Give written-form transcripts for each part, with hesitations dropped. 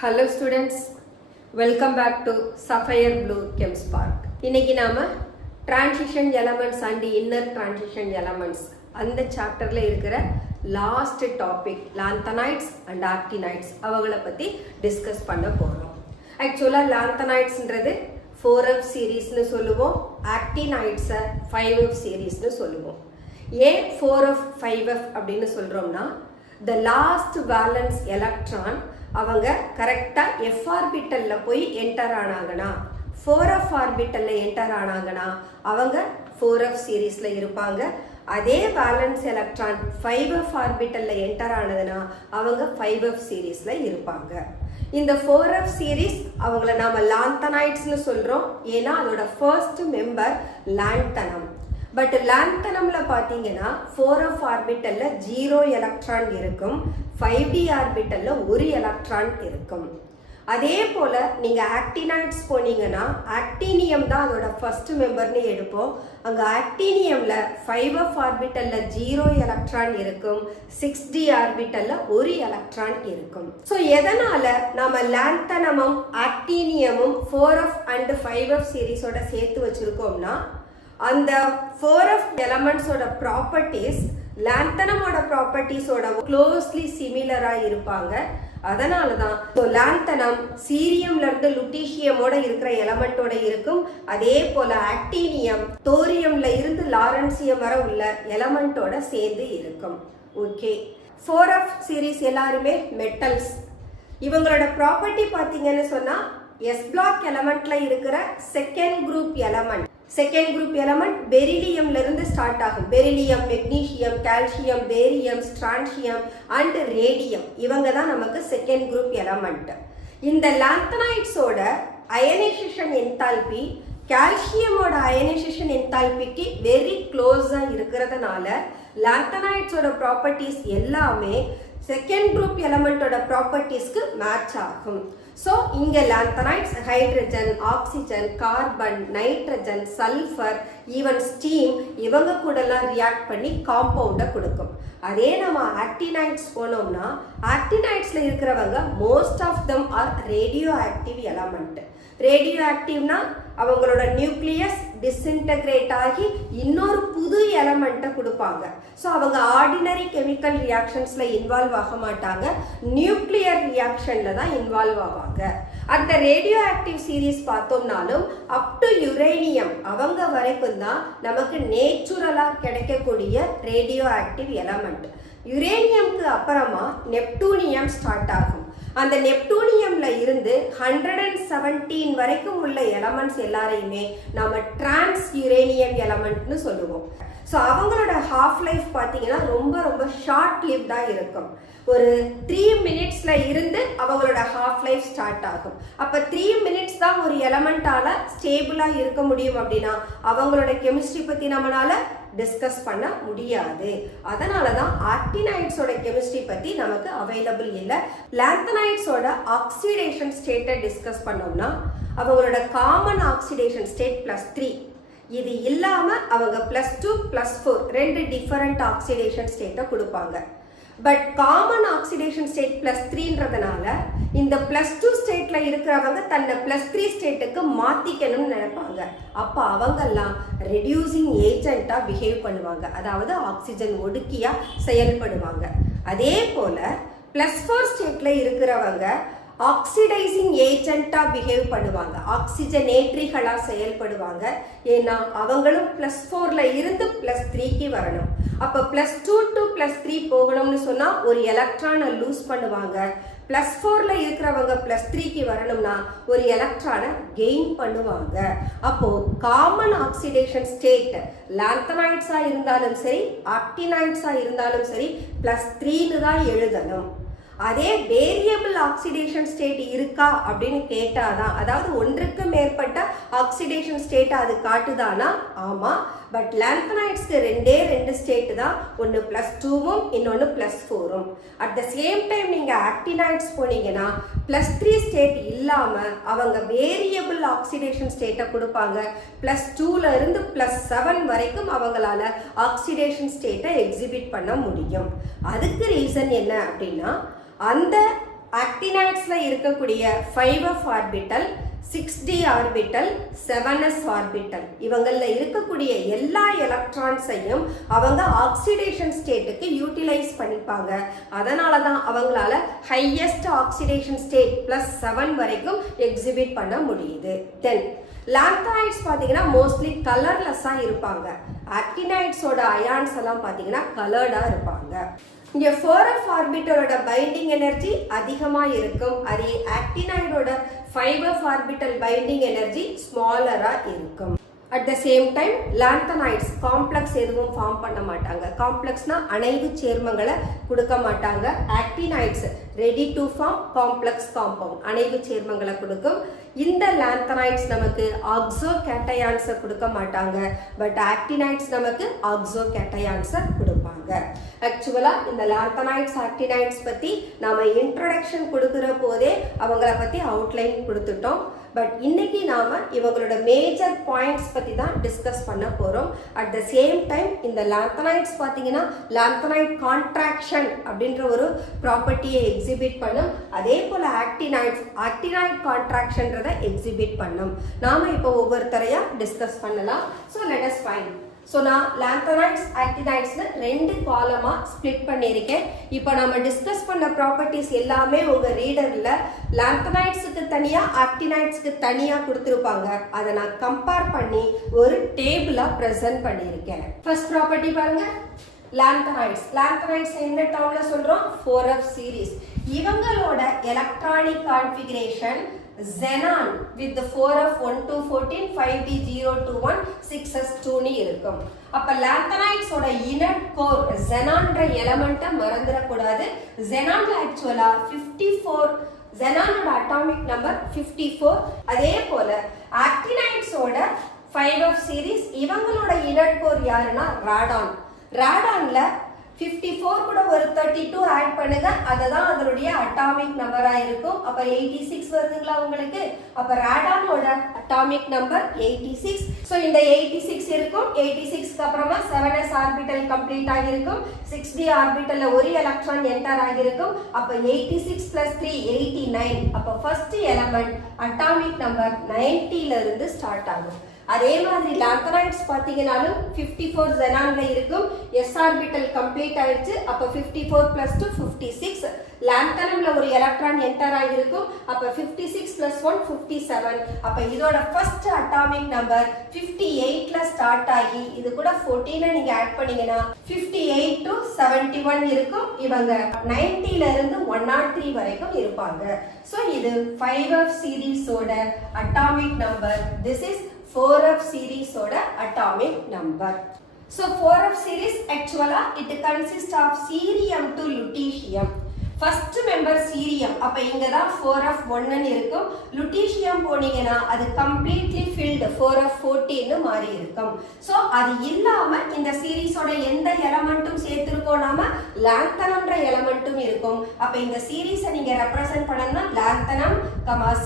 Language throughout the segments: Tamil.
Hello students, welcome back to Sapphire Blue Chem Spark. இன்னைக்கு நாம transition elements and inner transition elements அந்த சாப்டர்ல இருக்கிற last topic lanthanides and actinides அவங்கள பத்தி டிஸ்கஸ் பண்ண போறோம். ஆக்சுவலா lanthanides-ன்றது 4F சீரிஸ்னு சொல்லுவோம், actinides 5F சீரிஸ்னு சொல்லுவோம். ஏன் 4F 5F அப்படின்னு சொல்றோம்னா the last valence electron அவங்க கரெக்டா f ஆர்பிட்டல்ல போய் என்டர் ஆனாங்கன்னா 4f ஆர்பிட்டல்ல என்டர் ஆனாங்கன்னா அவங்க 4f சீரிஸ்ல இருப்பாங்க. அதே வேலன்ஸ் எலக்ட்ரான் 5f ஆர்பிட்டல்ல என்டர் ஆனதுன்னா அவங்க 5f சீரிஸ்ல இருப்பாங்க. இந்த 4f சீரிஸ் அவங்கள நாம லாந்தனைட்ஸ்னு சொல்றோம், ஏன்னா அதோட ஃபர்ஸ்ட் மெம்பர் லாந்தனம். பட் லாந்தனம்ல பாத்தீங்கன்னா 4f ஆர்பிட்டல்ல 0 எலக்ட்ரான் இருக்கும், 5d ஆர்பிட்டல்ல 1 எலக்ட்ரான் இருக்கும். அதே போல நீங்க ஆக்டினைட்ஸ் போனீங்கன்னா ஆக்டினியம் தான் அதோட ஃபர்ஸ்ட் மெம்பர்னு எடுப்போம். அங்க ஆக்டினியம்ல 5f ஆர்பிட்டல்ல 0 எலக்ட்ரான் இருக்கும், 6d ஆர்பிட்டல்ல 1 எலக்ட்ரான் இருக்கும். ஸோ எதனால நாம லாந்தனமும் ஆக்டினியமும் 4f அண்ட் 5f சீரிஸோட சேர்த்து வச்சிருக்கோம்னா அந்த 4f எலமெண்ட்ஸோட ப்ராப்பர்ட்டிஸ் லாந்தனமோட ப்ராப்பர்ட்டிஸோட க்ளோஸ்லி சிமிலரா இருப்பாங்க. அதனால தான் லாந்தனம் சீரியம்ல இருந்து லுட்டீசியமோட இருக்கிற எலமெண்டோட இருக்கும். அதே போல ஆக்டினியம் தோரியம்ல இருந்து லாரன்சியம் வரை உள்ள எலமெண்டோட சேர்ந்து இருக்கும். ஓகே, 4F சீரிஸ் எல்லாருமே மெட்டல்ஸ். இவங்களோட ப்ராப்பர்ட்டி பார்த்தீங்கன்னு சொன்னா எஸ் பிளாக் எலமெண்ட்ல இருக்கிற செகண்ட் குரூப் எலமெண்ட் பெரிலியம்ல இருந்து ஸ்டார்ட் ஆகும். Beryllium, magnesium, calcium, barium, strontium and radium இவங்க தான் நமக்கு செகண்ட் குரூப் எலமெண்ட். இந்த லாந்தனைட்ஸோட அயனைசேஷன் என்தால்பி கால்சியமோட அயனைசேஷன் என்தால்பிக்கு வெரி க்ளோஸா இருக்கிறதுனால லாந்தனைட்ஸோட ப்ராப்பர்ட்டிஸ் எல்லாமே செகண்ட் குரூப் எலமெண்டோட ப்ராப்பர்ட்டிஸ்க்கு மேட்ச் ஆகும். ஸோ இங்கே லாந்தனைட்ஸ் hydrogen, oxygen, carbon, nitrogen, sulphur, even steam இவங்க கூடலாம் ரியாக்ட் பண்ணி காம்பவுண்டை கொடுக்கும். அதே நம்ம ஆக்டினைட்ஸ் போனோம்னா ஆக்டினைட்ஸ்ல இருக்கிறவங்க most of them are radioactive element. ரேடியோ ஆக்டிவ்னா அவங்களோட நியூக்ளியஸ் டிஸ்இன்டகிரேட் ஆகி இன்னொரு புது எலமெண்ட்டை கொடுப்பாங்க. ஸோ அவங்க ஆர்டினரி கெமிக்கல் ரியாக்ஷன்ஸ்ல இன்வால்வ் ஆக மாட்டாங்க, நியூக்ளியர் ரியாக்ஷன்ல தான் இன்வால்வ் ஆவாங்க. அந்த ரேடியோ ஆக்டிவ் சீரீஸ் பார்த்தோம்னாலும் அப் டு யுரேனியம் அவங்க வரைக்கும் தான் நமக்கு நேச்சுரலா கிடைக்கக்கூடிய ரேடியோ ஆக்டிவ் எலமெண்ட். யுரேனியம்க்கு அப்புறமா நெப்டூனியம் ஸ்டார்ட் ஆகும். அந்த நெப்டூனியம்ல இருந்து 117 வரைக்கும் உள்ள எலமெண்ட்ஸ் எல்லாரையுமே நாம டிரான்ஸ் யுரேனியம் எலமெண்ட்னு சொல்லுவோம். ஸோ அவங்களோட ஹாஃப் லைஃப் பார்த்தீங்கன்னா ரொம்ப ஷார்ட் லிவ்டா இருக்கும். ஒரு 3 மினிட்ஸ்ல இருந்து அவங்களோட ஹாஃப் லைஃப் ஸ்டார்ட் ஆகும். அப்ப 3 மினிட்ஸ் தான் ஒரு எலமெண்டால ஸ்டேபிளா இருக்க முடியும் அப்படின்னா அவங்களோட கெமிஸ்ட்ரி பத்தி நம்மளால டிஸ்கஸ் பண்ண முடியாது. அதனால தான் ஆக்டினைட்ஸோட கெமிஸ்ட்ரி பத்தி நமக்கு அவைலபிள் இல்லை. லாந்தனைட்ஸோட ஆக்சிடேஷன் ஸ்டேட்டை டிஸ்கஸ் பண்ணோம்னா அவங்களோட காமன் ஆக்சிடேஷன் ஸ்டேட் +3. இது இல்லாம அவங்க +2 +4 ரெண்டு டிஃபரண்ட் ஆக்சிடேஷன் ஸ்டேட்டை கொடுப்பாங்க. பட் காமன் ஆக்சிடேஷன் ஸ்டேட் +3ன்றதுனால இந்த +2 ஸ்டேட்ல இருக்கிறவங்க தன்னை +3 ஸ்டேட்டுக்கு மாத்திக்கணும்னு நினைப்பாங்க. அப்ப அவங்கெல்லாம் ரெடியூசிங் ஏஜென்ட்டா பிஹேவ் பண்ணுவாங்க, அதாவது ஆக்சிஜன் ஒடுக்கியா செயல்படுவாங்க. அதே போல +4 ஸ்டேட்ல இருக்கிறவங்க ஆக்சிடைசிங் ஏஜென்ட்டா பிஹேவ் பண்ணுவாங்க, ஆக்சிஜனேற்றிகளா செயல்படுவாங்க. ஏன்னா அவங்களும் +4ல இருந்து +3க்கு வரணும். அப்ப +2 to +3 போகணும்னு சொன்னா ஒரு எலக்ட்ரானை லூஸ் பண்ணுவாங்க. +4ல இருக்கிறவங்க +3க்கு வரணும்னா ஒரு எலக்ட்ரானை கெயின் பண்ணுவாங்க. அப்போ காமன் ஆக்சிடேஷன் ஸ்டேட் லாந்தனைட்ஸா இருந்தாலும் சரி ஆக்டினைட்ஸா இருந்தாலும் சரி +3ன்னு தான் எழுதணும். அதே வேரியபிள் ஆக்சிடேஷன் ஸ்டேட் இருக்கா அப்படின்னு கேட்டாதான், அதாவது ஒன்றுக்கு மேற்பட்ட ஆக்சிடேஷன் ஸ்டேட் அது காட்டுதானா? ஆமா. பட் லாந்தனைட்ஸ்க்கு ரெண்டு ஸ்டேட் தான், ஒன்று +2வும் இன்னொன்று +4ம். அட் த சேம் டைம் நீங்க ஆக்டினைட்ஸ் போனீங்கன்னா +3 ஸ்டேட் இல்லாம அவங்க வேரியபிள் ஆக்சிடேஷன் ஸ்டேட்டை கொடுப்பாங்க. +2ல இருந்து +7 வரைக்கும் அவங்களால ஆக்சிடேஷன் ஸ்டேட்டை எக்ஸிபிட் பண்ண முடியும். அதுக்கு ரீசன் என்ன அப்படின்னா அந்த ஆக்டினைட்ஸ்ல இருக்கக்கூடிய 5s orbital, 6d orbital, 7s orbital இவங்கள இருக்கக்கூடிய எல்லா எலக்ட்ரான்ஸையும் அவங்க ஆக்சிடேஷன் ஸ்டேட்டுக்கு யூட்டிலைஸ் பண்ணிப்பாங்க. அதனால தான் அவங்களால ஹையஸ்ட் ஆக்சிடேஷன் ஸ்டேட் +7 வரைக்கும் எக்ஸிபிட் பண்ண முடியுது. தென் லாந்தனைட்ஸ் பார்த்தீங்கன்னா மோஸ்ட்லி கலர்லெஸ்ஸாக இருப்பாங்க. ஆக்டினைட்ஸோட அயான்ஸ் எல்லாம் பார்த்தீங்கன்னா கலர்டாக இருப்பாங்க. இங்கே 4s ஆர்பிட்டலோட பைண்டிங் எனர்ஜி அதிகமாக இருக்கும். அதே ஆக்டினைடோட 5s ஆர்பிட்டல் பைண்டிங் எனர்ஜி ஸ்மாலராக இருக்கும். At the same time lanthanides complex எதுவும் ஃபார்ம் பண்ண மாட்டாங்க. காம்ப்ளெக்ஸ்னா அணைவு சேர்மங்களை கொடுக்க மாட்டாங்க. Actinides ready to form complex compound அணைவு சேர்மங்களை கொடுக்கும். இந்த லாந்தனைட்ஸ் நமக்கு ஆக்சோ கேட்டயான்ஸை கொடுக்க மாட்டாங்க. பட் ஆக்டினைட்ஸ் நமக்கு ஆக்சோ கேட்டயான்ஸை கொடுப்பாங்க. ஆக்சுவலாக இந்த லாந்தனைட்ஸ் ஆக்டினைட்ஸ் பற்றி நாம இன்ட்ரோடக்ஷன் கொடுக்குற போதே அவங்கள பற்றி அவுட்லைன் கொடுத்துட்டோம். பட் இன்னைக்கு நாம இவங்களோட மேஜர் பாயிண்ட்ஸ் பற்றி தான் டிஸ்கஸ் பண்ண போகிறோம். அட் த சேம் டைம் இந்த லாந்தனைட்ஸ் பார்த்தீங்கன்னா லாந்தனைட் கான்ட்ராக்ஷன் அப்படின்ற ஒரு ப்ராப்பர்ட்டியை எக்ஸிபிட் பண்ணும். அதே போல் ஆக்டினைட் கான்ட்ராக்ஷன்றதை எக்ஸிபிட் பண்ணும். நாம இப்போ ஒவ்வொருத்தரையா டிஸ்கஸ் பண்ணலாம். So let us find. So நான் லாந்தனைட்ஸ் ஆக்டினைட்ஸ்னு 2 காலமாக ஸ்ப்ளிட் பண்ணியிருக்கேன். இப்போ நம்ம டிஸ்கஸ் பண்ண ப்ராப்பர்ட்டிஸ் எல்லாமே உங்கள் ரீடரில் லாந்தனைட்ஸுக்கு தனியாக ஆக்டினைட்ஸ்க்கு தனியாக கொடுத்துருப்பாங்க. அதை நான் கம்பேர் பண்ணி ஒரு டேபிளாக ப்ரெசென்ட் பண்ணியிருக்கேன். ஃபர்ஸ்ட் ப்ராப்பர்ட்டி பாருங்க, லாந்தனைட்ஸ் என்ன டேர்ம்ல சொல்கிறோம்? 4f series. இவங்களோட electronic configuration xenon with the 4f 1 to 14 5d 0 to 1 6s 2 னு இருக்கும். அப்ப லாந்தனைட்ஸ் ஓட இனட் கோர் xenonன்ற எலிமெண்ட்டை மறந்துடக்கூடாது. xenonல ஆக்சுவலா 54 xenonோட அட்டாமிக் நம்பர் 54. அதே போல ஆக்டினைட்ஸோட 5f சீரீஸ் இவங்களோட இனட் கோர் யாருன்னா ராடான். ராடான்ல 54 கூட ஒரு 32 ஆட் பண்ணுங்க, அதுதான் அதனுடைய அட்டாமிக் நம்பரா இருக்கும். அப்ப 86 வருதுங்களா உங்களுக்கு? அப்ப ராடானோட அட்டாமிக் நம்பர் 86. சோ இந்த 86 இருக்கும். 86க்கு அப்புறமா 7s ஆர்பிட்டல் கம்ப்ளீட் ஆகிருக்கும். 6d ஆர்பிட்டல்ல ஒரு எலக்ட்ரான் என்டர் ஆகிருக்கும். அப்ப 86 + 3 89. அப்ப ஃபர்ஸ்ட் எலிமெண்ட் அட்டாமிக் நம்பர் 90 ல இருந்து ஸ்டார்ட் ஆகும். அதே மாதிரி லாந்தனைட்ஸ் பார்த்தீங்கன்னாலும் 54 xenonல இருக்கும். s ஆர்பிட்டல் கம்ப்ளீட் ஆயிடுச்சு. அப்ப 54 + 2 56. லாந்தனம்ல ஒரு எலக்ட்ரான் என்டர் ஆகிருக்கும். அப்ப 56 + 1 57. அப்ப இதோட ஃபர்ஸ்ட் அட்டாமிக் நம்பர் 58ல ஸ்டார்ட் ஆகி இது கூட 14 நீங்க ஆட் பண்ணீங்கன்னா 58 to 71 இருக்கும். இவங்க 90 ல இருந்து 103 வரைக்கும் இருப்பாங்க. சோ இது 5f சீரிஸோட atomic number. This is 4f series oda atomic number. So 4f series actually it consists of cerium to lutetium. First member cerium. அப்ப இங்க தான் 4f1 ன்னு இருக்கும். lutetium போனீங்கன்னா அது completely filled 4f14 ன்னு மாறி இருக்கும். சோ அது இல்லாம இந்த சீரிஸோட எந்த எலிமெண்ட்டும் சேர்த்திருக்கோம் நாம லாந்தனம்ன்ற எலிமெண்ட்டும் இருக்கும். அப்ப இந்த சீரிஸை நீங்க ரெப்ரசன்ட் பண்ணனும்னா லாந்தனம்,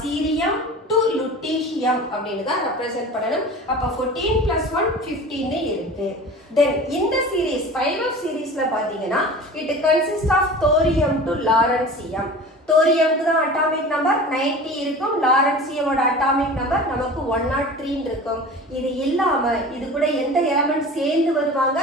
சீரியம் to lutetium அப்படின்னு தான் ரெப்ரசன்ட் பண்ணனும். அப்ப 14 + 1 15 இருக்கு. Then இந்த சீரிஸ் 5f சீரிஸ்ல பாத்தீங்கன்னா it consists of thorium to lawrencium. தோரியம்க்கு தான் அட்டாமிக் நம்பர் 90 இருக்கும். லாரன்சியமோட அட்டாமிக் நம்பர் நமக்கு 103 இருக்கும். இது இல்லாம இது கூட எந்த எலிமெண்ட் சேர்ந்து வருவாங்க?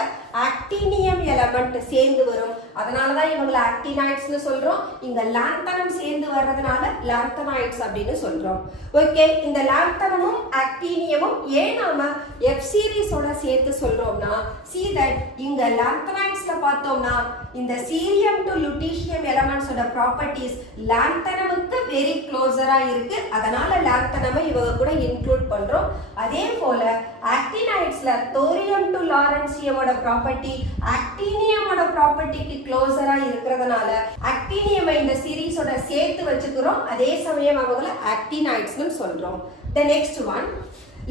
ஆக்டினியம் எலிமெண்ட் சேர்ந்து வரும். அதனால தான் இவங்களை ஆக்டினைட்ஸ்னு சொல்றோம். இங்க லாந்தனம் சேர்ந்து வர்றதுனால லாந்தனைட்ஸ் அப்படின்னு சொல்றோம். ஓகே, இந்த லாந்தனமும் ஆக்டினியமும் ஏன் நாம F சீரிஸோட சேர்த்து சொல்றோம்னா, see that இங்க லாந்தனைட்ஸ்ல பார்த்தோம்னா இந்த சீரியம் டு லுட்டீசியம் எலிமெண்ட்ஸோட ப்ராப்பர்ட்டிஸ் லாந்தனமுக்கு வெரி க்ளோசரா இருக்கு. அதனால லாந்தனமை இவங்க கூட இன்க்ளூட் பண்றோம். அதே போல ஆக்டினைட்ஸ்ல தோரியம் டு லாரன்சியமோட ப்ராப்பர்ட்டி ஆக்டினியமோட ப்ராப்பர்ட்டிக்கு க்ளோசரா இருக்கிறதுனால ஆக்டினியமை இந்த சீரிஸோட சேர்த்து வச்சுக்கிறோம். அதே சமயம் அவங்கள ஆக்டினைட்ஸ்னு சொல்றோம். The next one,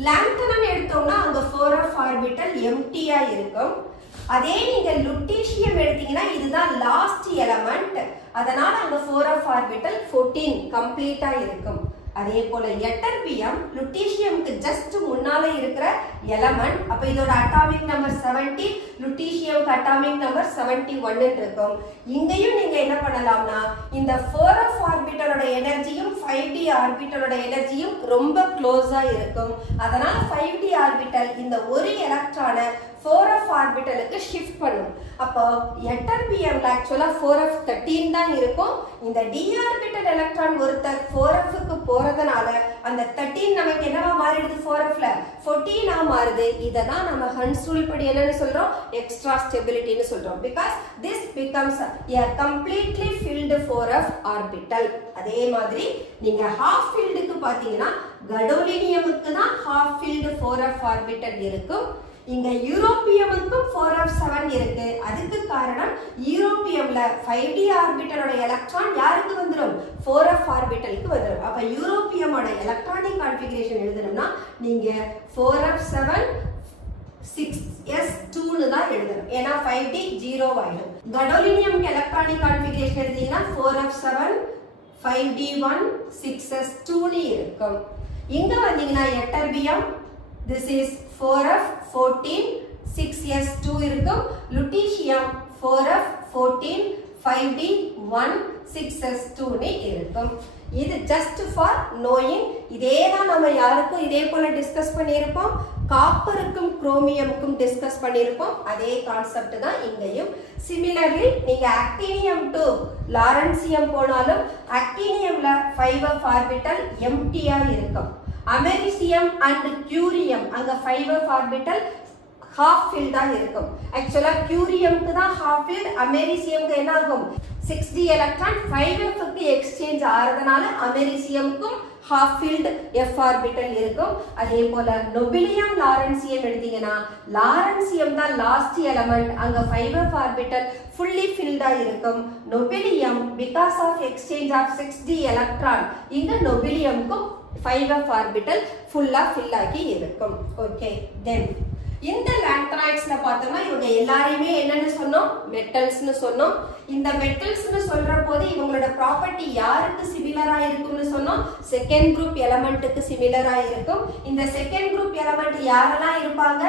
லாந்தனம் எடுத்தோம்னா அங்க 4f ஆர்பிட்டல் எம்டியா இருக்கும். அதே நீங்க லுட்டீசியம் எடுத்தீங்கன்னா இதுதான் லாஸ்ட் எலிமெண்ட். அதனால அங்க 4f ஆர்பிட்டல் 14 கம்ப்ளீட்டா இருக்கும். அதே போல எட்டர்பியம் லுட்டீசியம்க்கு ஜஸ்ட் முன்னால இருக்கிற எலமெண்ட். அப்ப இதோட அட்டாமிக் நம்பர் 70, லுட்டீசியம்க்கு அட்டாமிக் நம்பர் 71 இருக்கும். இங்கேயும் நீங்க என்ன பண்ணலாம்னா இந்த 4f ஆர்பிட்டலோட எனர்ஜியும் 5d ஆர்பிட்டலோட எனர்ஜியும் ரொம்ப க்ளோஸா இருக்கும். அதனால 5d ஆர்பிட்டல் இந்த ஒரு எலக்ட்ரானை 4f ஆர்பிட்டலுக்கு ஷிஃப்ட் பண்ணும். அப்போ எட்டர்பியம்ல ஆக்சுவலா 4f13 தான் இருக்கும். இந்த d ஆர்பிட்டல் எலக்ட்ரான் ஒருத்தர் 4fக்கு போறதனால அந்த 13 நமக்கு என்னவா மாறிடுது 4fல 14 மாறுது. இததான் நம்ம ஹன்ஸ் ரூல் படி என்னன்னு சொல்றோம், எக்ஸ்ட்ரா ஸ்டெபிலிட்டின்னு சொல்றோம். because this becomes a completely filled 4f orbital. அதே மாதிரி நீங்க half filled-க்கு பாத்தீங்கன்னா gadolinium-க்கு தான் half filled 4f orbital இருக்கும். இங்க யூரோபியமுக்கும் 4f7 இருக்கு. அதுக்கு காரணம் யூரோபியம்ல 5d ஆர்பிட்டலோட எலக்ட்ரான் யாருக்கு வந்துரும், 4f ஆர்பிட்டலுக்கு வந்துரும். அப்ப யூரோபியமோட எலக்ட்ரானிக் கான்ஃபிகரேஷன் எழுதணும்னா நீங்க 4f7 6s2 தான் எழுதணும். ஏன்னா 5d 0 ஆயிடும். gadolinium எலக்ட்ரானிக் கான்ஃபிகரேஷன் எழுதினா 4f7 5d1 6s2 இருக்கும். இங்க வந்தீங்கன்னா எட்டர்பியம் this is 4f14 6s2 இருக்கும். லுட்டீசியம் 4f14 5d1 6s2 இருக்கும். இது just for knowing. இதே தான் நம்ம யாருக்கும் இதே போல டிஸ்கஸ் பண்ணியிருப்போம். காப்பருக்கும் குரோமியமுக்கும் டிஸ்கஸ் பண்ணியிருப்போம். அதே கான்செப்ட் தான் இங்கேயும். சிமிலர்லி நீங்க ஆக்டினியம் டு லாரன்சியம் போனாலும் ஆக்டினியம்ல 5f ஆர்பிட்டல் எம்டியா இருக்கும். அமெரிசியம் அண்ட் கியூரியம் அங்க 5f ஆர்பிட்டல் half filled தான் இருக்கும். ஆக்சுவலா கியூரியம்க்கு தான் half filled, அமெரிசியம்க்கு என்ன ஆகும் 6d எலக்ட்ரான் 5fக்கு எக்ஸ்சேஞ்ச் ஆறதனால அமெரிசியம்க்கும் half filled f ஆர்பிட்டல் இருக்கும். அதே போல நொபிலியம் லாரன்சியம் எடுத்தீங்கன்னா லாரன்சியம் தான் லாஸ்ட் எலிமெண்ட், அங்க 5f ஆர்பிட்டல் fully filled ஆ இருக்கும். Nobelium because of exchange of 6d electron இங்க நொபிலியம்க்கும் 5f ஆர்பிட்டல் ஃபுல்லா ஃபில் ஆகி இருக்கும். ஓகே, தென் இந்த லாந்தனைட்ஸ்ல பார்த்தோம்னா இவங்க எல்லாரையுமே என்னன்னு சொன்னோம், மெட்டல்ஸ்னு சொன்னோம். இந்த மெட்டல்ஸ்னு சொல்ற போது இவங்களோட ப்ராப்பர்ட்டி யாருக்கு சிமிலரா இருக்கும்னு சொன்னோம், செகண்ட் குரூப் எலிமெண்ட்டுக்கு சிமிலரா இருக்கும். இந்த செகண்ட் குரூப் எலிமெண்ட் யாரெல்லாம் இருப்பாங்க,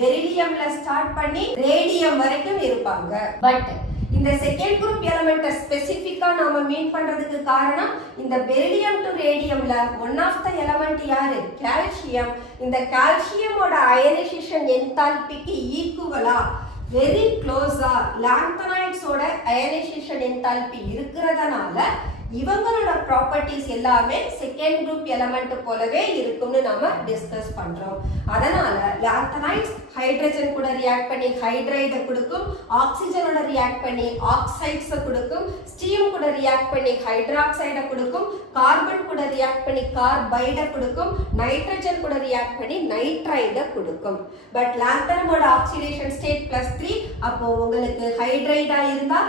பெரிலியம்ல ஸ்டார்ட் பண்ணி ரேடியம் வரைக்கும் இருப்பாங்க. பட் இந்த செகண்ட் குரூப் எலிமெண்ட்டை ஸ்பெசிஃபிக்கா நாம மீன் பண்றதுக்கு காரணம் இந்த பெரிலியம் டு ரேடியம்ல ஒன் ஆஃப் த எலிமெண்ட் யாரு, கால்சியம். இந்த கால்சியமோட அயனைசேஷன் என்தால்பிக்கு ஈக்குவலா வெரி க்ளோஸா லாந்தனைட்ஸோட அயனைசேஷன் என்தால்பி இருக்கிறதுனால இவங்களோட ப்ராப்பர்ட்டிஸ் எல்லாமே செகண்ட் குரூப் எலிமெண்ட் போலவே இருக்கும்னு நாம டிஸ்கஸ் பண்றோம். அதனால லாந்தனைட்ஸ் ஹைட்ரஜன் கூட ரியாக்ட் பண்ணி ஹைட்ரைடை கொடுக்கும், ஆக்சிஜனோட ரியாக்ட் பண்ணி ஆக்சைட்ஸை கொடுக்கும், ஸ்டீம் கூட ரியாக்ட் பண்ணி ஹைட்ராக்சைடை கொடுக்கும், கார்பன் கூட ரியாக்ட் பண்ணி கார்பைடை கொடுக்கும், நைட்ரஜன் கூட ரியாக்ட் பண்ணி நைட்ரைடை கொடுக்கும். பட் லாந்தனமோட ஆக்சிடேஷன் ஸ்டேட் +3. அப்போ உங்களுக்கு ஹைட்ரைடா இருந்தா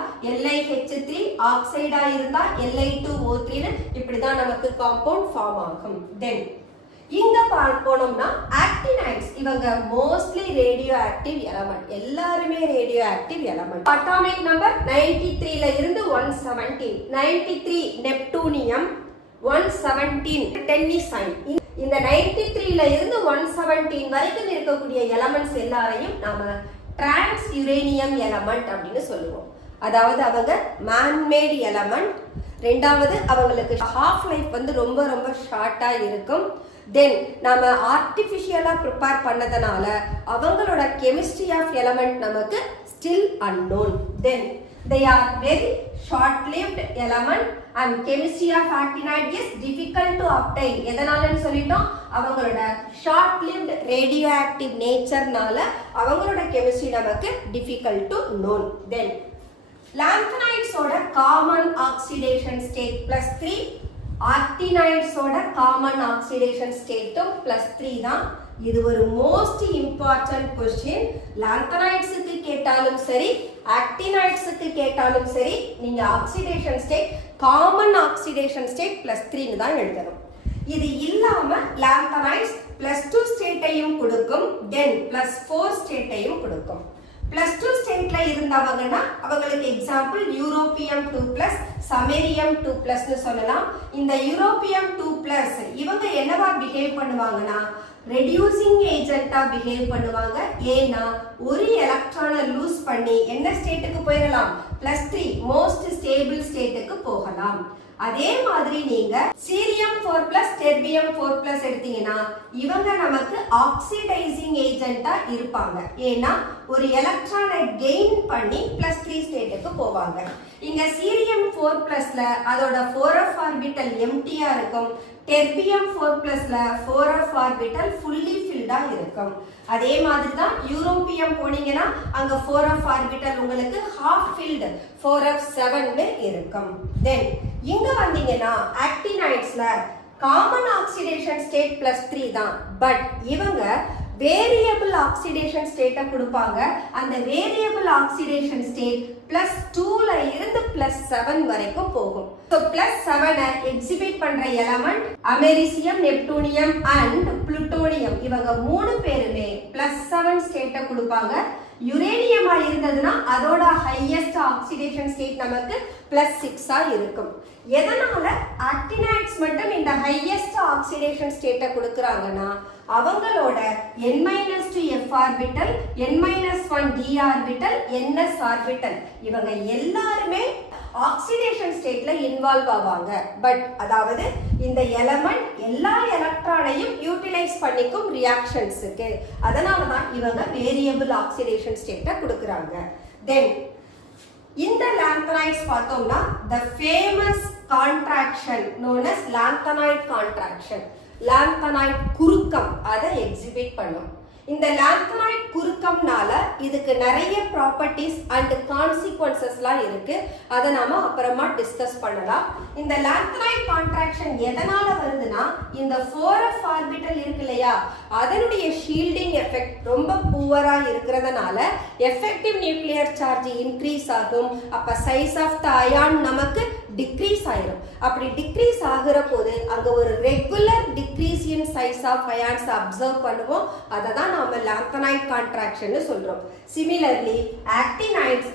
LiH3, ஆக்சைடா இருந்தா Li2O3 இப்படிதான் நமக்கு காம்பவுண்ட் ஃபார்ம் ஆகும். தென் இங்க போனோம்னா ஆக்டினைட்ஸ் இவங்க மோஸ்ட்லி ரேடியோ ஆக்டிவ் எலிமெண்ட், எல்லாருமே radioactive element. Atomic number 93ல இருந்து 117. 93 நெப்டூனியம், 117 டென்னிசைன். இந்த 93ல இருந்து 117 வரைக்கும் இருக்கக்கூடிய எலிமெண்ட்ஸ் எல்லாரையும் நாம டிரான்ஸ் யுரேனியம் எலிமெண்ட் அப்படின்னு சொல்லுவோம். அதாவது அவங்க மேன்மேட் எலிமெண்ட். ரெண்டாவது அவங்களுக்கு ஹாஃப் லைஃப் வந்து ரொம்ப ரொம்ப ஷார்ட்டா இருக்கும். தென் நாம ஆர்டிஃபிஷியலா ப்ரிப்பேர் பண்ணதுனால அவங்களோட கெமிஸ்ட்ரி ஆஃப் எலிமெண்ட் நமக்கு still unknown. Then they are very short lived element and chemistry of actinide is difficult to obtain. எதனாலன்னு சொல்லிட்டோம், அவங்களோட short lived radioactive natureனால அவங்களோட கெமிஸ்ட்ரி நமக்கு difficult to known. Then lanthanides ஓட common oxidation state +3, actinides ஓட common oxidation state +3 தான். இது ஒரு மோஸ்ட் இம்பார்ட்டன்ட் क्वेश्चन. லாந்தனைட்ஸ்க்கு கேட்டாலும் சரி ஆக்டினைட்ஸ்க்கு கேட்டாலும் சரி நீங்க oxidation state common oxidation state +3 ன்னு தான் எழுதணும். இது இல்லாம லாந்தனைட்ஸ் +2 ஸ்டேட்டையும் கொடுக்கும், தென் +4 ஸ்டேட்டையும் கொடுக்கும். +2 ஸ்டேட்ல இருந்தவங்கன்னா அவங்களுக்கு எக்ஸாம்பிள் யூரோப்பியம் 2+, சமேரியம் 2+னு சொல்லலாம். இந்த யூரோப்பியம் 2+, இவங்க என்னவா பிஹேவ் பண்ணுவாங்கன்னா ரெடியூசிங் ஏஜென்ட்டா பிஹேவ் பண்ணுவாங்க. ஏன்னா ஒரு எலக்ட்ரானை லூஸ் பண்ணி என்ன ஸ்டேட்டுக்கு போயிடலாம், +3 மோஸ்ட் ஸ்டேபிள் ஸ்டேட்டுக்கு போகலாம். அதே மாதிரி நீங்க சீரியம் 4+, டெர்பியம் 4+ எடுத்தீங்கன்னா இவங்க நமக்கு ஆக்சிடைசிங் ஏஜென்ட்டா இருப்பாங்க. ஏன்னா ஒரு எலக்ட்ரானை கெயின் பண்ணி +3 ஸ்டேட்டுக்கு போவாங்க. இங்க சீரியம் 4+ல அதோட 4f ஆர்பிட்டல் எம்டியா இருக்கும். டெர்பியம் 4+ல 4f ஆர்பிட்டல் ஃபுல்லி ஃபில்டா இருக்கும். அதே மாதிரி தான் யூரோப்பியம் போனீங்கன்னா அங்க 4f ஆர்பிட்டல் உங்களுக்கு ஹாஃப் ஃபில்ட் 4f7 இருக்கும். தென் இங்க வந்தீங்கன்னா ஆக்டினைட்ஸ்ல காமன் ஆக்சிடேஷன் ஸ்டேட் +3 தான். பட் இவங்க வேரியபிள் ஆக்சிடேஷன் ஸ்டேட்டை கொடுப்பாங்க. அந்த வேரியபிள் ஆக்சிடேஷன் ஸ்டேட் +2ல இருந்து +7 வரைக்கும் போகும். ஸோ +7 எக்ஸிபிட் பண்ற element americium, neptunium and plutonium. இவங்க 3 பேருமே +7 ஸ்டேட்டை கொடுப்பாங்க. யுரேனியமா இருந்ததுன்னா அதோட ஹையஸ்ட் ஆக்சிடேஷன் ஸ்டேட் நமக்கு +6ஆ இருக்கும். எதனால ஆக்டினைட்ஸ் மட்டும் இந்த ஹையஸ்ட் ஆக்சிடேஷன் ஸ்டேட்டை கொடுக்கறாங்கன்னா அவங்களோட N-2 f orbital, N-1 d orbital, ns orbital இவங்க எல்லாருமே ஆக்சிடேஷன் ஸ்டேட்ல இன்வால்வ் ஆவாங்க. பட் அதாவது இந்த எலமெண்ட் எல்லா எலக்ட்ரானையும் யூட்டிலைஸ் பண்ணிக்கும் ரியாக்ஷன்ஸுக்கு. அதனால தான் இவங்க வேரியபிள் ஆக்சிடேஷன் ஸ்டேட்டை கொடுக்கறாங்க. தென் இந்த லாந்தனைட்ஸ் பார்த்தோம்னா the famous contraction known as lanthanide contraction, lanthanide குறுக்கம் அதை எக்ஸிபிட் பண்ணும். இந்த லாந்தனைட் குறுக்கம்னால இதுக்கு நிறைய ப்ராப்பர்ட்டிஸ் அண்ட் கான்சிக்வன்சஸ்லாம் இருக்கு. அதை நாம அப்புறமா டிஸ்கஸ் பண்ணலாம். இந்த லாந்தனைட் கான்ட்ராக்ஷன் எதனால வருதுன்னா இந்த 4f ஆர்பிட்டல் இருக்கு இல்லையா, அதனுடைய ஷீல்டிங் எஃபெக்ட் ரொம்ப புவரா இருக்கிறதுனால எஃபெக்டிவ் நியூக்ளியர் சார்ஜ் இன்க்ரீஸ் ஆகும். அப்ப சைஸ் ஆஃப் த அயான் நமக்கு டிக்ரீஸ் ஆயிரும். அப்படி டிக்ரீஸ் ஆகுற போது அங்க ஒரு regular decrease in size of ions observe பண்ணுவோம். அதை தான் நாம லாந்தனைட் கான்ட்ராக்ஷன் சொல்றோம். சிமிலர்லி ஆக்டினைட்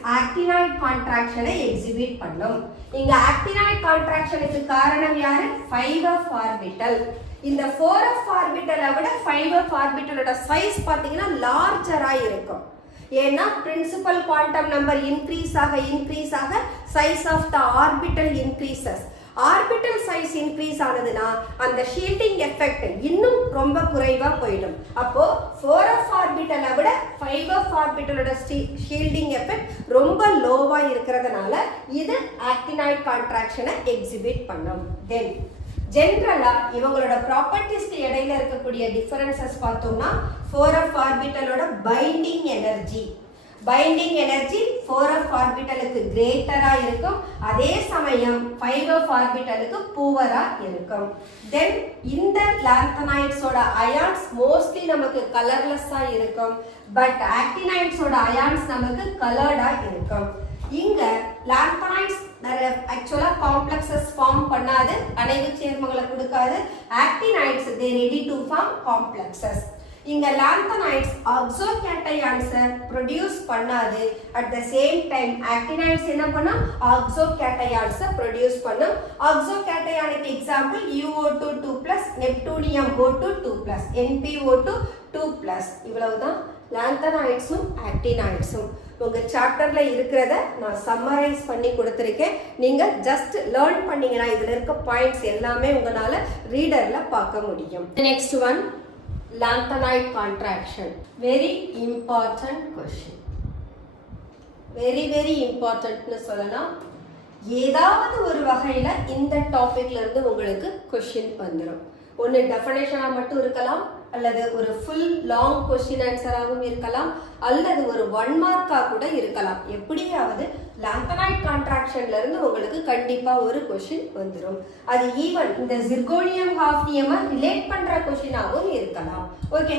கான்ட்ராக்ஷனை எக்ஸிபிட் பண்ணும். இங்க ஆக்டினைட் கான்ட்ராக்ஷனுக்கு காரணம் யாரு, 5f ஆர்பிட்டல். இந்த 4f ஆர்பிட்டலை விட 5f ஆர்பிட்டலோட சைஸ் பாத்தீங்கன்னா லார்ஜரா இருக்கும். ஏன்னா பிரின்சிபல் குவாண்டம் நம்பர் இன்க்ரீஸ் ஆக size of the orbital increases. Orbital size increase ஆனதுன்னா அந்த ஷீல்டிங் எஃபெக்ட் இன்னும் ரொம்ப குறைவா போயிடும். அப்போ 4f ஆர்பிட்டலை விட 5f ஆர்பிட்டலோட ஷீல்டிங் எஃபெக்ட் ரொம்ப லோவா இருக்கிறதுனால இது ஆக்டினைட் கான்ட்ராக்ஷனை எக்ஸிபிட் பண்ணும். தென் ஜெனரலா இவங்களோட ப்ராப்பர்ட்டிஸ்க்கு இடையில இருக்கக்கூடிய டிஃபரன்சஸ் பார்த்தோம்னா 4f ஆர்பிட்டலோட பைண்டிங் எனர்ஜி 4f ஆர்பிட்டலுக்கு கிரேட்டரா இருக்கும். அதே சமயம் 5f ஆர்பிட்டலுக்கு பூவரா இருக்கும். தென் இந்த லாந்தனைட்ஸோட அயான்ஸ் மோஸ்ட்லி நமக்கு கலர்லெஸ்ஸா இருக்கும். பட் ஆக்டினைட்ஸோட அயான்ஸ் நமக்கு கலர்டா இருக்கும். இங்க லாந்தனைட்ஸ் ஆக்சுவலா காம்ப்ளெக்ஸஸ் ஃபார்ம் பண்ணாது, அணைவு சேர்மங்களை கொடுக்காது. Actinides they ready to form complexes. இங்க லாந்தனைட்ஸ் ஆக்சோகேட்டயான்ஸை ப்ரொடியூஸ் பண்ணாது. At the same time actinides என்ன பண்ணா ஆக்சோகேட்டயான்ஸை ப்ரொடியூஸ் பண்ணும். ஆக்சோகேட்டயானுக்கு example UO2 2+, neptunium O2 2+, NpO2 2+. இவ்வளவுதான் லாந்தனைட்ஸும் ஆக்டினைட்ஸும். உங்க சாப்டர்ல இருக்கிறத நான் சம்மரைஸ் பண்ணி கொடுத்துருக்கேன். நீங்க ஜஸ்ட் லேர்ன் பண்ணீங்கன்னா இதுல இருக்க பாயிண்ட்ஸ் எல்லாமே உங்களால ரீடர்ல பார்க்க முடியும். Next one, lanthanide contraction. Very important question. very important னு சொல்லலாம். ஏதாவது ஒரு வகையில இந்த டாபிக்ல இருந்து உங்களுக்கு क्वेश्चन வந்துரும். ஒன்னு டெஃபினேஷனா மட்டும் இருக்கலாம், அல்லது ஒரு ஃபுல் லாங் क्वेश्चन ஆன்சராகவும் இருக்கலாம், அல்லது ஒரு 1 மார்க்கா கூட இருக்கலாம். எப்படியாவது லாந்தனைட் கான்ட்ராக்ஷன்ல இருந்து உங்களுக்கு கண்டிப்பா ஒரு क्वेश्चन வந்துரும். அது ஈவன் இந்த ஜிர்கோனியம் ஹாஃப்னியமை ரிலேட் பண்ற क्वेश्चनஆகவும் இருக்கலாம். ஓகே,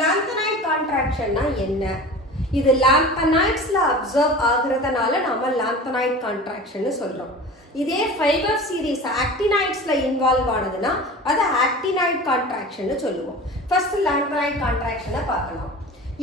லாந்தனைட் கான்ட்ராக்ஷன்னா என்ன? இது லாந்தனைட்ஸ்ல அப்சர்வ் ஆகுறதுனால நாம லாந்தனைட் கான்ட்ராக்ஷன் சொல்றோம். இதே 5f சீரிஸ் ஆக்டினைட்ஸ்ல இன்வால்வ் ஆனதுன்னா அது ஆக்டினைட் கான்ட்ராக்ஷன் சொல்லுவோம். ஃபர்ஸ்ட் லாந்தனைட் கான்ட்ராக்ஷனை பார்க்கலாம்.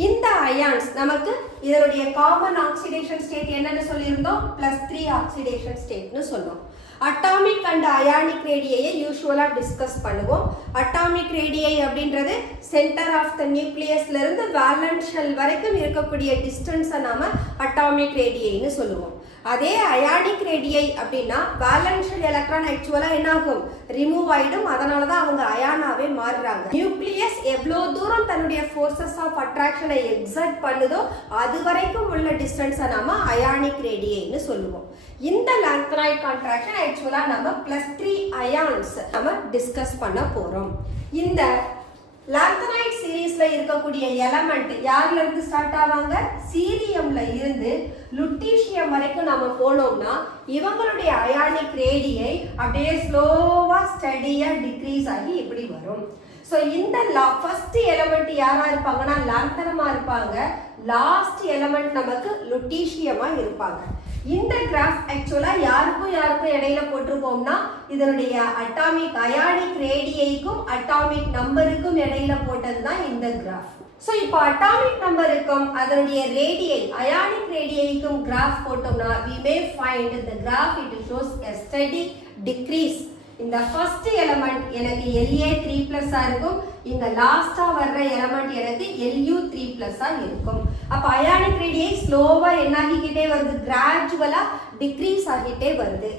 இந்த அயான்ஸ் நமக்கு இதனுடைய காமன் ஆக்சிடேஷன் ஸ்டேட் என்னன்னு சொல்லியிருந்தோம், +3 ஆக்சிடேஷன் ஸ்டேட்னு சொன்னோம். அட்டாமிக் அண்ட் அயானிக் ரேடியை யூஸ்வலா டிஸ்கஸ் பண்ணுவோம். அட்டாமிக் ரேடியை அப்படின்றது சென்டர் ஆஃப் த நியூக்ளியஸ்ல இருந்து வேலன்ஸ் ஷெல் வரைக்கும் இருக்கக்கூடிய டிஸ்டன்ஸை நாம அட்டாமிக் ரேடியைன்னு சொல்லுவோம். அதே அயானிக் ரேடியை அப்படின்னா வேலன்ஸ் ஷெல் எலக்ட்ரான் ஆக்சுவலா என்ன ஆகும், ரிமூவ் ஆயிடும். அதனால தான் அவங்க அயானாவே மாறுறாங்க. நியூக்ளியஸ் எவ்வளவு தூரம் தன்னுடைய ஃபோர்சஸ் ஆஃப் அட்ராக்ஷனை எக்ஸர்ட் பண்ணுதோ அது வரைக்கும் உள்ள டிஸ்டன்ஸை நாம அயானிக் ரேடியைன்னு சொல்லுவோம். இந்த லாந்தனைட் கான்ட்ராக்ஷன் ஆக்சுவலா நம்ம +3 அயான்ஸ் நம்ம டிஸ்கஸ் பண்ண போறோம். இந்த லாந்தனைட் சீரீஸ்ல இருக்கக்கூடிய எலமெண்ட் யார்ல இருந்து ஸ்டார்ட் ஆவாங்க, சீரியம்ல இருந்து லுட்டீசியம் வரைக்கும் நம்ம போனோம்னா இவங்களுடைய அயானிக் ரேடியை அப்படியே ஸ்லோவா ஸ்டடியா டிக்ரீஸ் ஆகி இப்படி வரும். ஸோ இந்த ஃபர்ஸ்ட் எலமெண்ட் யாரா இருப்பாங்கன்னா லாந்தனமா இருப்பாங்க, லாஸ்ட் எலமெண்ட் நமக்கு லுட்டீசியமா இருப்பாங்க. இந்த கிராஃப் ஆக்சுவலா யாருக்கும் இடையில போட்டிருப்போம்னா இதனுடைய அட்டாமிக் அயானிக் ரேடியைக்கும் அட்டாமிக் நம்பருக்கும் இடையில போட்டதுதான் இந்த கிராஃப். ஸோ இப்போ அட்டாமிக் நம்பருக்கும் அதனுடைய ரேடியை அயானிக் ரேடியைக்கும் கிராஃப் போட்டோம்னா we may find the graph it shows a steady decrease. இந்த ஃபர்ஸ்ட் எலிமெண்ட் எனக்கு La3+ இருக்கும், இங்க லாஸ்டா வர்ற எலிமெண்ட் எனக்கு Lu3+ இருக்கும். அப்ப அயானிக் ரேடியை ஸ்லோவா என்ன ஆகிக்கிட்டே வருது, கிராஜுவலா டிக்ரீஸ் ஆகிட்டே வருது.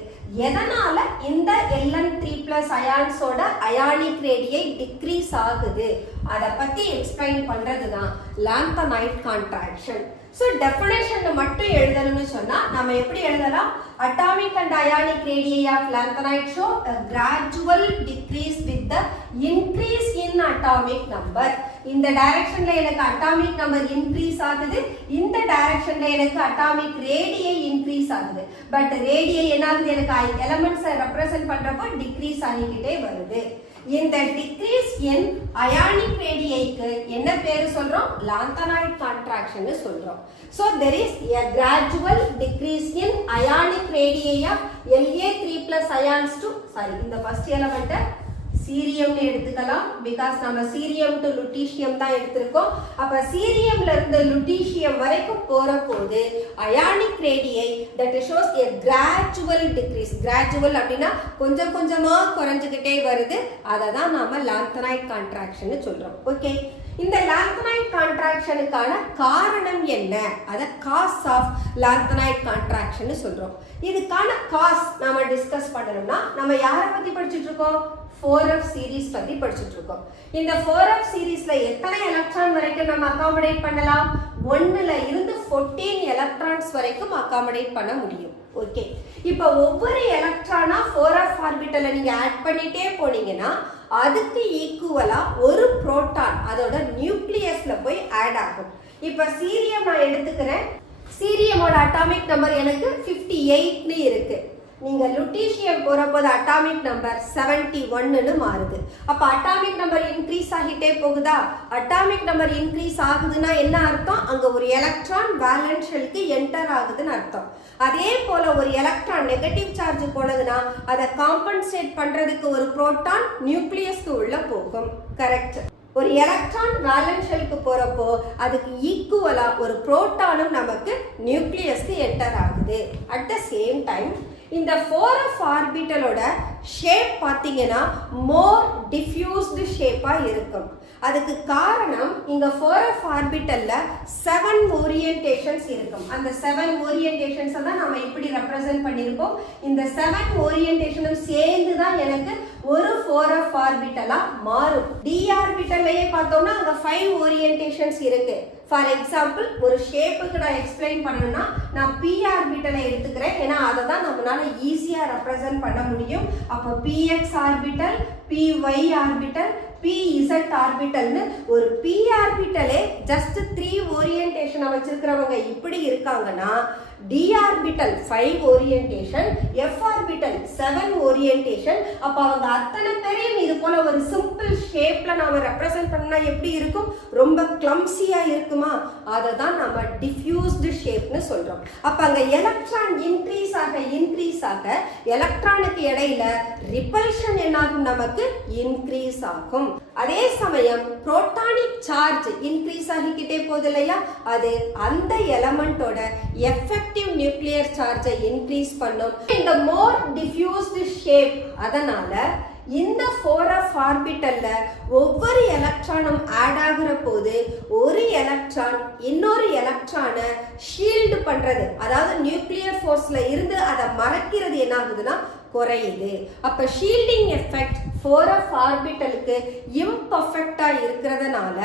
எதனால இந்த Ln3+ அயான்ஸோட அயானிக் ரேடியை டிக்ரீஸ் ஆகுது அதை பத்தி எக்ஸ்பிளைன் பண்றதுதான் லாந்தனைட் கான்ட்ராக்ஷன். ஸோ டெஃபினேஷன் மட்டும் எழுதணும்னு சொன்னா நம்ம எப்படி எழுதலாம், atomic and ionic radii of lanthanide show a gradual decrease with the increase in atomic number. இந்த டைரக்ஷன்ல எனக்கு அட்டாமிக் நம்பர் இன்க்ரீஸ் ஆகுது, இந்த டைரக்ஷன்ல எனக்கு அட்டாமிக் ரேடியை இன்க்ரீஸ் ஆகுது. பட் ரேடியை என்ன ஆகுது, எனக்கு எலிமெண்ட்ஸை ரெப்ரசன்ட் பண்றப்போ டிக்ரீஸ் ஆகிக்கிட்டே வருது. இந்த டிக்ரீஸ் இன் அயானிக் ரேடியைக்கு என்ன பேரு சொல்றோம், லாந்தனைட் கான்ட்ராக்ஷன் சொல்றோம். So there is a gradual decrease in ionic radii of La3+ ions to இந்த first element சீரியம் எடுத்துக்கலாம், பிகாஸ் நம்ம சீரியம் டு லுட்டீசியம் தான் எடுத்திருக்கோம். அப்ப சீரியம்ல இருந்து லுட்டீசியம் வரைக்கும் போற போது ionic ரேடியை that shows a gradual decrease. gradual அப்படின்னா கொஞ்சம் கொஞ்சமா குறைஞ்சுக்கிட்டே வருது, அதை தான் நாம லாந்தனைட் கான்ட்ராக்ஷன் சொல்றோம். ஓகே, இந்த லாந்தனைட் கான்ட்ராக்ஷனுக்கான காரணம் என்ன, அத காஸ் ஆஃப் லாந்தனைட் கான்ட்ராக்ஷன் சொல்றோம். இதுக்கான காஸ் நாம டிஸ்கஸ் பண்ணணும்னா நம்ம யாரை பத்தி படிச்சுட்டு இருக்கோம், 4f சீரிஸ் பத்தி படிச்சுட்டு இருக்கோம். இந்த 4f சீரிஸ்ல எத்தனை எலக்ட்ரான் வரைக்கும் நம்ம அகாமடேட் பண்ணலாம், 1ல இருந்து 14 எலக்ட்ரான்ஸ் வரைக்கும் அகாமடேட் பண்ண முடியும். ஓகே, இப்போ ஒவ்வொரு எலக்ட்ரானா 4f ஆர்பிட்டலை நீங்க ஆட் பண்ணிட்டே போனீங்கன்னா அதுக்கு ஈக்குவலா ஒரு புரோட்டான் அதோட நியூக்ளியஸ்ல போய் ஆட் ஆகும். இப்ப சீரியம் நான் எடுத்துக்கிறேன், சீரியமோட அட்டாமிக் நம்பர் எனக்கு 58ன்னு இருக்கு. நீங்க லுட்டீசியம் போறப்போது அட்டாமிக் நம்பர் 71ன்னு மாறுது. அப்ப அட்டாமிக் நம்பர் இன்க்ரீஸ் ஆகிட்டே போகுதா, அட்டாமிக் நம்பர் இன்க்ரீஸ் ஆகுதுன்னா என்ன அர்த்தம், அங்க ஒரு எலக்ட்ரான் வேலன்ஸ் ஷெல்க்கு என்டர் ஆகுதுன்னு அர்த்தம். அதே போல ஒரு எலக்ட்ரான் நெகட்டிவ் சார்ஜ் போனதுன்னா அதை காம்பன்சேட் பண்றதுக்கு ஒரு புரோட்டான் நியூக்ளியஸ்க்கு உள்ள போகும். கரெக்ட். ஒரு எலக்ட்ரான் வேலன்ஸ் ஷெல்க்கு போறப்போ அதுக்கு ஈக்குவலா ஒரு புரோட்டானும் நமக்கு நியூக்ளியஸ்க்கு என்டர் ஆகுது. அட் த சேம் டைம் இந்த 4f ஆர்பிட்டலோட ஷேப் பார்த்தீங்கன்னா மோர் டிஃப்யூஸ்டு ஷேப்பா இருக்கும். அதுக்கு காரணம் இங்க 4f ஆர்பிட்டல்ல 7 ஓரியன்டேஷன்ஸ் இருக்கும். அந்த 7 ஓரியன்டேஷன்ஸ் தான் நம்ம இப்படி ரெப்ரசன்ட் பண்ணிருக்கோம். இந்த 7 ஓரியன்டேஷனும் சேர்ந்து தான் எனக்கு ஒரு 4f ஆர்பிட்டலா மாறும். d ஆர்பிட்டல்லையே பார்த்தோம்னா அங்க 5 ஓரியன்டேஷன்ஸ் இருக்கு. ஃபார் எக்ஸாம்பிள் ஒரு ஷேப்புக்கு நான் எக்ஸ்பிளைன் பண்ணணும்னா நான் p ஆர்பிட்டலை எடுத்துக்கிறேன், ஏன்னா அதை தான் நம்மளால ஈஸியா ரெப்ரசன்ட் பண்ண முடியும். அப்போ px orbital, py orbital, pz ஆர்பிட்டல்னு ஒரு p ஆர்பிட்டலே ஜஸ்ட் 3 ஓரியன்டேஷனை வச்சிருக்கிறவங்க இப்படி இருக்காங்கன்னா d orbital 5 orientation, f orbital 7 orientation. அப்ப அவங்க அத்தனை பேரையும் இது போல ஒரு சிம்பிள் ஷேப்ல நாம ரெப்ரசன்ட் பண்ணா எப்படி இருக்கும், ரொம்ப கிளம்சியா இருக்குமா, அதை தான் நம்ம டிஃப்யூஸ்டு ஷேப்னு சொல்றோம். அப்ப அங்க எலக்ட்ரான் இன்க்ரீஸ் ஆக எலக்ட்ரானுக்கு இடையில ரிப்பல்ஷன் என்னாகும், நமக்கு இன்க்ரீஸ் ஆகும். அதே சமயம் புரோட்டானிக் சார்ஜ் இன்க்ரீஸ் ஆகிக்கிட்டே போகுது இல்லையா, அது அந்த எலமெண்டோட எஃபெக்டிவ் நியூக்ளியர் சார்ஜை இன்க்ரீஸ் பண்ணும். இந்த மோர் டிஃப்யூஸ்டு ஷேப், அதனால இந்த 4f ஆர்பிட்டல்ல ஒவ்வொரு எலக்ட்ரானும் ஆட் ஆகுற போது ஒரு எலக்ட்ரான் இன்னொரு எலக்ட்ரானை ஷீல்டு பண்றது, அதாவது நியூக்ளியர் ஃபோர்ஸ்ல இருந்து அதை மறைக்கிறது என்ன ஆகுதுன்னா குறையுது. அப்ப ஷீல்டிங் எஃபெக்ட் 4f ஆர்பிட்டலுக்கு இம்பர்ஃபெக்டா இருக்கிறதுனால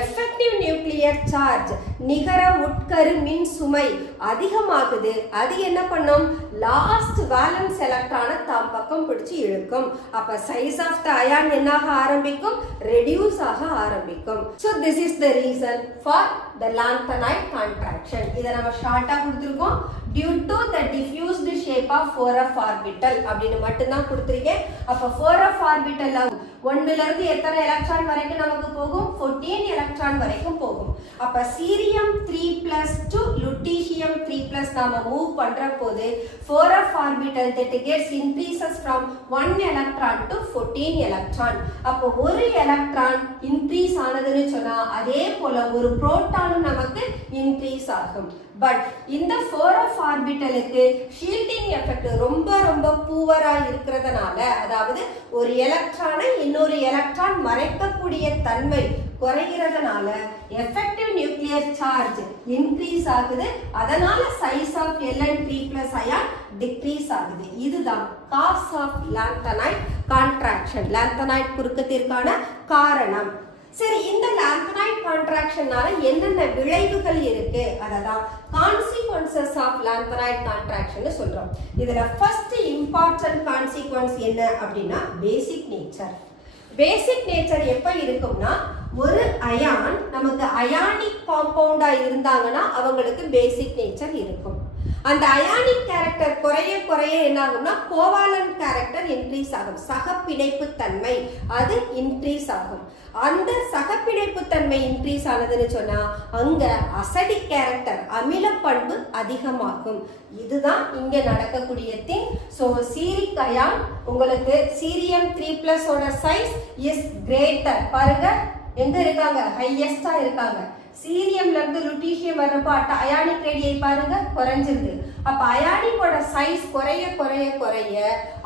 எஃபெக்டிவ் நியூக்ளியர் சார்ஜ் நிகர உட்கரு மின் சுமை அதிகமாகுது. அது என்ன பண்ணும், லாஸ்ட் வேலன்ஸ் எலக்ட்ரானை தாம் பக்கம் பிடிச்சு இழுக்கும். அப்ப சைஸ் ஆஃப் த அயான் என்னாக ஆரம்பிக்கும், ரெடியூஸ் ஆக ஆரம்பிக்கும். So this is the reason for the lanthanide contraction. இதை நம்ம ஷார்ட்டா கொடுத்திருக்கோம். due to the diffused shape of 4f orbital அப்படின்னு மட்டும்தான் கொடுத்திருக்கேன். அப்ப 4f orbital ஒன்னுல இருந்து எத்தனை எலக்ட்ரான் வரைக்கும் நமக்கு போகும், 14 எலக்ட்ரான் வரைக்கும் போகும். அப்ப சீரியம் 3+ to lutetium 3+ நாம மூவ் பண்ற போது 4f orbital that gets increases from 1 electron to 14 electron. அப்போ ஒரு எலக்ட்ரான் இன்க்ரீஸ் ஆனதுன்னு சொன்னா அதே போல ஒரு புரோட்டானும் நமக்கு இன்க்ரீஸ் ஆகும். பட் இந்த 4f ஆர்பிட்டலுக்கு ஷீல்டிங் எஃபெக்ட் ரொம்ப ரொம்ப பூவரா இருக்கிறதுனால, அதாவது ஒரு எலக்ட்ரானை இன்னொரு எலக்ட்ரான் மறைக்கக்கூடிய தன்மை குறைகிறதுனால எஃபெக்டிவ் நியூக்ளியர் சார்ஜ் இன்க்ரீஸ் ஆகுது. அதனால size of Ln3+ ion decrease ஆகுது. இதுதான் cause of lanthanide contraction, lanthanide குறுக்கத்திற்கான காரணம். சரி, இந்த லாந்தனைட் கான்ட்ராக்ஷனால என்னென்ன விளைவுகள் இருக்கு, அததான் கான்சிக்வன்சஸ் ஆஃப் லாந்தனைட் கான்ட்ராக்ஷன் சொல்றோம். இதுல ஃபர்ஸ்ட் இம்பார்ட்டன்ட் கான்சிக்வன்ஸ் என்ன அப்படின்னா பேசிக் நேச்சர். பேசிக் நேச்சர் எப்ப இருக்கும்னா, ஒரு அயான் நமக்கு அயானிக் காம்பவுண்டா இருந்தாங்கன்னா அவங்களுக்கு பேசிக் நேச்சர் இருக்கும். அந்த அயானிக் கேரக்டர் குறைய குறைய என்ன ஆகும்னா கோவாலன்ட் கேரக்டர் இன்க்ரீஸ் ஆகும். சகப்பிணைப்பு தன்மை அது இன்க்ரீஸ் ஆகும். அந்த சகப்பிணைப்பு தன்மை இன்க்ரீஸ் ஆனதுன்னு சொன்னா அங்க அசிடிக் கேரக்டர் அமில பண்பு அதிகமாகும். இதுதான் இங்க நடக்கக்கூடிய திங். சோ சீரிக் அயான் உங்களுக்கு சீரியம் 3+ ஓட சைஸ் இஸ் கிரேட்டர். பாருங்க எங்க இருக்காங்க, ஹையஸ்டா இருக்காங்க. சீரியம்ல இருந்து லுட்டீசியம் வர்றப்ப அயானிக் ரேடியை பாருங்க குறைஞ்சிருது. அப்ப அயானிக்கோட சைஸ் குறைய குறைய குறைய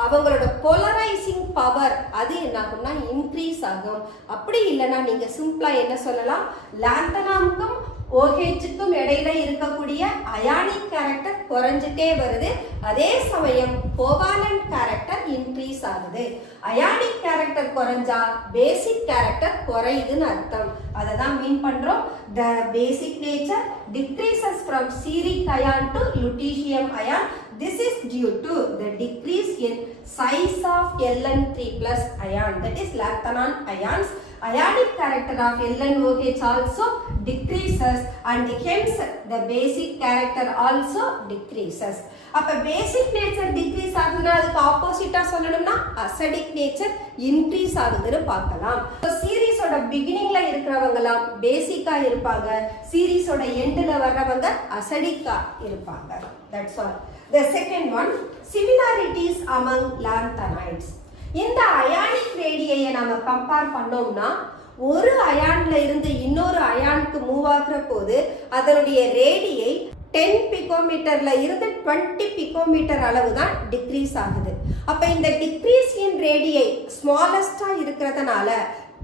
அவங்களோட போலரைசிங் பவர் அது என்ன ஆகும்னா இன்க்ரீஸ் ஆகும். அப்படி இல்லைன்னா நீங்க சிம்பிளா என்ன சொல்லலாம், லாந்தனாமுக்கும் OH-க்கும் இடையில இருக்கக்கூடிய அயானிக் கேரக்டர் குறைஞ்சிட்டே வருது. அதே சமயம் கோவாலன்ட் கேரக்டர் இன்க்ரீஸ் ஆகுது. அயானிக் கேரக்டர் குறைஞ்சா பேசிக் கேரக்டர் குறையுதுன்னு அர்த்தம். அதை தான் மீன் பண்றோம். The basic nature decreases from steric ion to lutetium ion. This is due to the decrease in size of Ln3+ ion, that is lanthanon ions. Ionic character of LnOH also decreases and hence the basic character also decreases. அப்ப பேசிக் நேச்சர் டிக்ரீஸ் ஆகுதுன்னா அதுக்கு ஆப்போசிட்டா சொல்லணும்னா அசிடிக் நேச்சர் இன்க்ரீஸ் ஆகுதுன்னு பார்க்கலாம். சீரிஸோட பிகினிங்ல இருக்கிறவங்கலாம் பேசிக்கா இருப்பாங்க, சீரிஸோட எண்ட்ல வர்றவங்க அசிடிக்கா இருப்பாங்க. That's all. The second one, similarities among lanthanides. இந்த அயானிக் ரேடியை நாம கம்பேர் பண்ணோம்னா ஒரு அயான்ல இருந்து இன்னொரு அயானுக்கு மூவ் ஆகுற போது அதனுடைய ரேடியை 10 பிகோமீட்டர்ல இருந்து 20 பிகோமீட்டர் அளவு தான் டிக்ரீஸ் ஆகுது. அப்ப இந்த டிக்ரீஸ் இன் ரேடியை ஸ்மாலஸ்டா இருக்கிறதுனால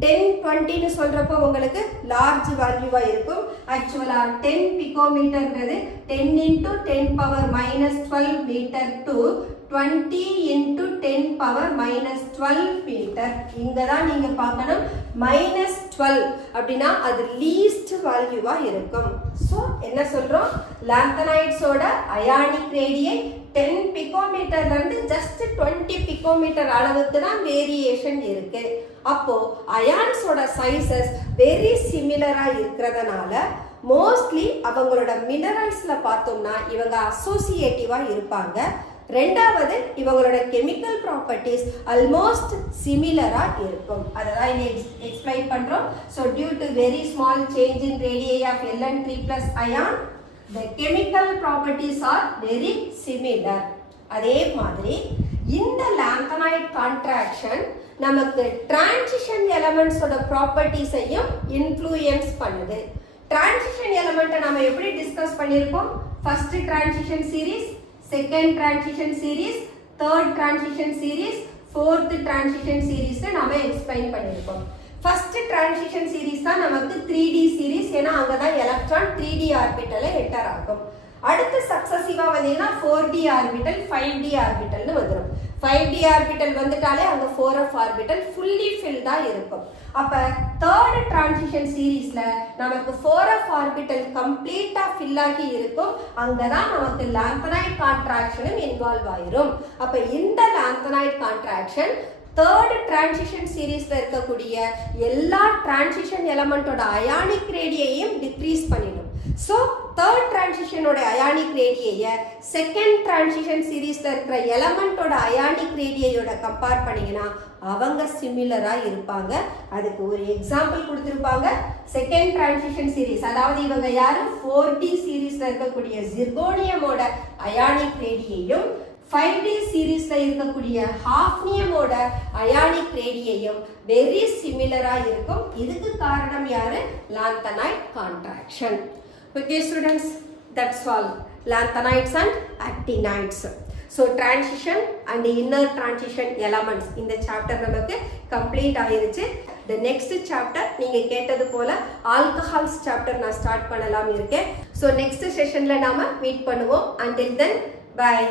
10-20ன்னு சொல்றப்போ உங்களுக்கு லார்ஜ் வேல்யூவா இருக்கும். ஆக்சுவலா 10 பிகோமீட்டர்ங்கிறது 10 × 10⁻⁻12 மீட்டர் டு 20 × 10⁻⁻12 மீட்டர். இங்க தான் நீங்க பார்க்கணும் -12 அப்படின்னா அது லீஸ்ட் வேல்யூவா இருக்கும். சோ என்ன சொல்றோம், லாந்தனைட்ஸோட அயானிக் ரேடியை 10 பிகோமீட்டர்ல இருந்து ஜஸ்ட் 20 பிகோமீட்டர் அளவுக்கு தான் வேரியேஷன் இருக்கு. அப்போ அயான்ஸோட சைஸஸ் வெரி சிமிலரா இருக்கிறதுனால மோஸ்ட்லி அவங்களோட மினரல்ஸ்ல பார்த்தோம்னா இவங்க அசோசியேட்டிவா இருப்பாங்க. ரெண்டாவது இவங்களோட கெமிக்கல் ப்ராப்பர்ட்டிஸ் ஆல்மோஸ்ட் சிமிலரா இருக்கும். அதான் இங்க எக்ஸ்பிளைன் பண்றோம். So due to very small change in radii of Ln3+ ion, the chemical properties are very similar. அதே மாதிரி இந்த lanthanide contraction நமக்கு டிரான்சிஷன் எலமெண்ட்ஸோட ப்ராப்பர்ட்டிஸையும் இன்ஃப்ளூயன்ஸ் பண்ணுது. டிரான்சிஷன் எலமெண்ட்டை நம்ம எப்படி டிஸ்கஸ் பண்ணியிருக்கோம்? First transition series, second transition series, third transition series, fourth transition series நாம எக்ஸ்பிளைன் பண்ணியிருக்கோம். ஃபர்ஸ்ட் டிரான்சிஷன் சீரீஸ் தான் நமக்கு 3D சீரீஸ். ஏன்னா அங்கதான் எலக்ட்ரான் 3D ஆர்பிட்டல்ல என்டர் ஆகும். அடுத்து சக்சஸிவா வந்தீங்கன்னா 4D ஆர்பிட்டல், 5D ஆர்பிட்டல்னு வந்துடும். 5D ஆர்பிட்டல் வந்துட்டாலே அங்க 4f ஆர்பிட்டல் ஃபுல்லி ஃபில்டா இருக்கும். அப்ப தேர்ட் டிரான்சிஷன் சீரீஸ்ல நமக்கு 4f ஆர்பிட்டல் கம்ப்ளீட்டா ஃபில் ஆகி இருக்கும். அங்கதான் நமக்கு லாந்தனைட் கான்ட்ராக்ஷனும் இன்வால்வ் ஆயிரும். அப்ப இந்த லாந்தனைட் கான்ட்ராக்ஷன் தேர்ட் டிரான்சிஷன் சீரீஸ்ல இருக்கக்கூடிய எல்லா டிரான்சிஷன் எலமெண்டோட அயானிக் ரேடியையும் டிக்ரீஸ் பண்ணிடும். So third டிரான்சிஷனோட ionic ரேடியை second transition சீரீஸ்ல இருக்கிற எலமெண்டோட அயானிக் ரேடியோட கம்பேர் பண்ணீங்கன்னா அவங்க சிமிலரா இருப்பாங்க. அதுக்கு ஒரு எக்ஸாம்பிள் கொடுத்திருப்பாங்க. செகண்ட் டிரான்சிஷன் சீரீஸ், அதாவது இவங்க யாரு 4D சீரீஸ்ல இருக்கக்கூடிய ஜிர்கோனியமோட அயானிக் ரேடியையும் 5D சீரீஸ்ல இருக்கக்கூடிய ஹாஃப்னியமோட அயானிக் ரேடியையும் வெரி சிமிலரா இருக்கும். இதுக்கு காரணம் யாரு? Lanthanide contraction. Okay students, that's all. Lanthanides and actinides. So transition and inner transition elements இந்த chapter நமக்கு complete ஆயிருச்சு. The next chapter நீங்க கேட்டது போல alcohols chapter நான் start பண்ணலாம் இருக்கேன். So next sessionல நாம meet பண்ணுவோம். Until then, bye.